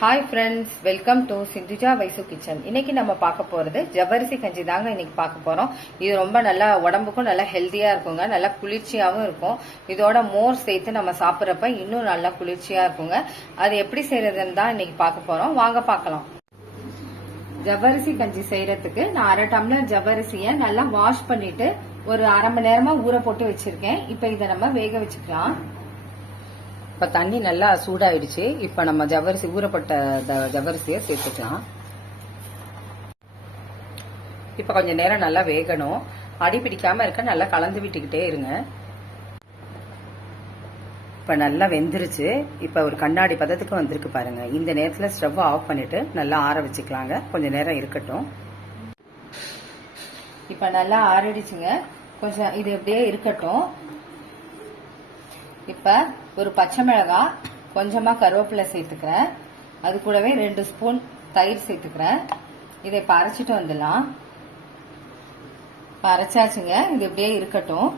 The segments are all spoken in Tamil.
Hi friends welcome to Sindhuja Vaishu kitchen இன்னைக்கு நம்ம பார்க்க போறது ஜவ்வரிசி கஞ்சி தாங்க இன்னைக்கு பார்க்க போறோம். இது ரொம்ப நல்லா உடம்புக்கும் நல்லா ஹெல்த்தியா இருக்குங்க. நல்லா குளிர்ச்சியாகவும் இருக்கும். இதோட மோர் சேர்த்து நம்ம சாப்பிட்றப்ப இன்னும் நல்லா குளிர்ச்சியா இருக்குங்க. அது எப்படி செய்யறதுன்னு தான் இன்னைக்கு பார்க்க போறோம். வாங்க பார்க்கலாம். ஜவ்வரிசி கஞ்சி செய்யறதுக்கு நான் அரை டம்ளர் ஜவ்வரிசியை நல்லா வாஷ் பண்ணிட்டு ஒரு அரை மணி நேரமா ஊற போட்டு வச்சிருக்கேன். இப்ப இதை நம்ம வேக வச்சுக்கலாம். இப்ப தண்ணி நல்லா சூடாயிடுச்சு. இப்ப நம்ம ஜவரிசி ஊறப்பட்ட த- சேர்த்துக்கலாம். இப்ப கொஞ்ச நேரம் நல்லா வேகணும். அடி பிடிக்காம இருக்க நல்லா கலந்து விட்டுக்கிட்டே இருங்க. இப்ப நல்லா வெந்துருச்சு. இப்ப ஒரு கண்ணாடி பதத்துக்கு வந்திருக்கு பாருங்க. இந்த நேரத்துல ஸ்டவ் ஆஃப் பண்ணிட்டு நல்லா ஆற வச்சுக்கலாங்க. கொஞ்ச நேரம் இருக்கட்டும். இப்ப நல்லா ஆறிடுச்சுங்க. கொஞ்சம் இது அப்படியே இருக்கட்டும். இப்ப ஒரு பச்சை மிளகா கொஞ்சமா கருவேப்பிலை சேர்த்துக்கிறேன். அது கூடவே ரெண்டு ஸ்பூன் தயிர் சேர்த்துக்கிறேன். இதை இப்ப அரைச்சிட்டு வந்துடலாம். இப்ப அரைச்சாச்சுங்க இது இப்படியே இருக்கட்டும்.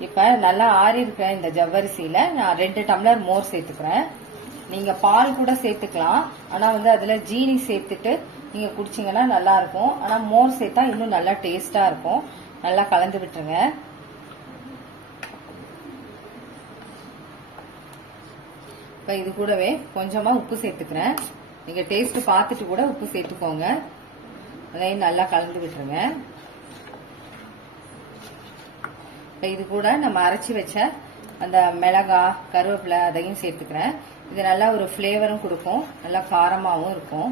இப்ப நல்லா ஆறி இருக்கிற இந்த ஜவ்வரிசியில நான் ரெண்டு டம்ளர் மோர் சேர்த்துக்கிறேன். நீங்க பால் கூட சேர்த்துக்கலாம். ஆனா வந்து அதுல ஜீனி சேர்த்துட்டு நீங்க குடிச்சீங்கன்னா நல்லா இருக்கும். ஆனா மோர் சேர்த்தா இன்னும் நல்லா டேஸ்டா இருக்கும். நல்லா கலந்து விட்டுருங்க. இப்போ இது கூடவே கொஞ்சமாக உப்பு சேர்த்துக்கிறேன். நீங்கள் டேஸ்ட் பார்த்துட்டு கூட உப்பு சேர்த்துக்கோங்க. அதையும் நல்லா கலந்து விட்டுருங்க. இப்போ இது கூட நம்ம அரைச்சி வச்ச அந்த மிளகா கருவேப்பிலை அதையும் சேர்த்துக்கிறேன். இது நல்லா ஒரு ஃப்ளேவரும் கொடுக்கும். நல்லா காரமாகவும் இருக்கும்.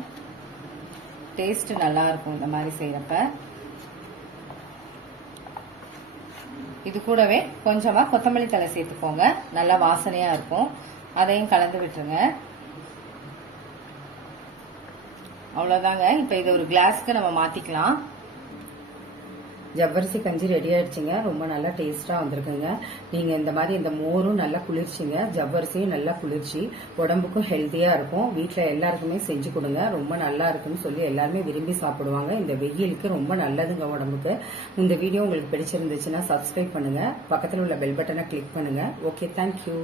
டேஸ்ட் நல்லா இருக்கும் இந்த மாதிரி செய்யறப்ப. இது கூடவே கொஞ்சமா கொத்தமல்லி தலை சேர்த்துக்கோங்க. நல்லா வாசனையா இருக்கும். அதையும் கலந்து விட்டுருங்க. அவ்வளோதாங்க இப்போ இது ஒரு கிளாஸ்க்கு நம்ம மாற்றிக்கலாம் ஜவ்வரிசி கஞ்சி ரெடி ஆயிடுச்சுங்க. ரொம்ப நல்லா டேஸ்ட்டாக வந்திருக்குங்க. நீங்கள் இந்த மாதிரி இந்த மோரும் நல்லா குளிர்ச்சிங்க. ஜவ்வரிசியும் நல்லா குளிர்ச்சி. உடம்புக்கும் ஹெல்த்தியாக இருக்கும். வீட்டில் எல்லாருக்குமே செஞ்சு கொடுங்க. ரொம்ப நல்லா இருக்குன்னு சொல்லி எல்லாருமே விரும்பி சாப்பிடுவாங்க. இந்த வெயிலுக்கு ரொம்ப நல்லதுங்க உடம்புக்கு. இந்த வீடியோ உங்களுக்கு பிடிச்சிருந்துச்சுன்னா சப்ஸ்கிரைப் பண்ணுங்கள் பக்கத்தில் உள்ள பெல் பட்டனை கிளிக் பண்ணுங்கள் ஓகே தேங்க்யூ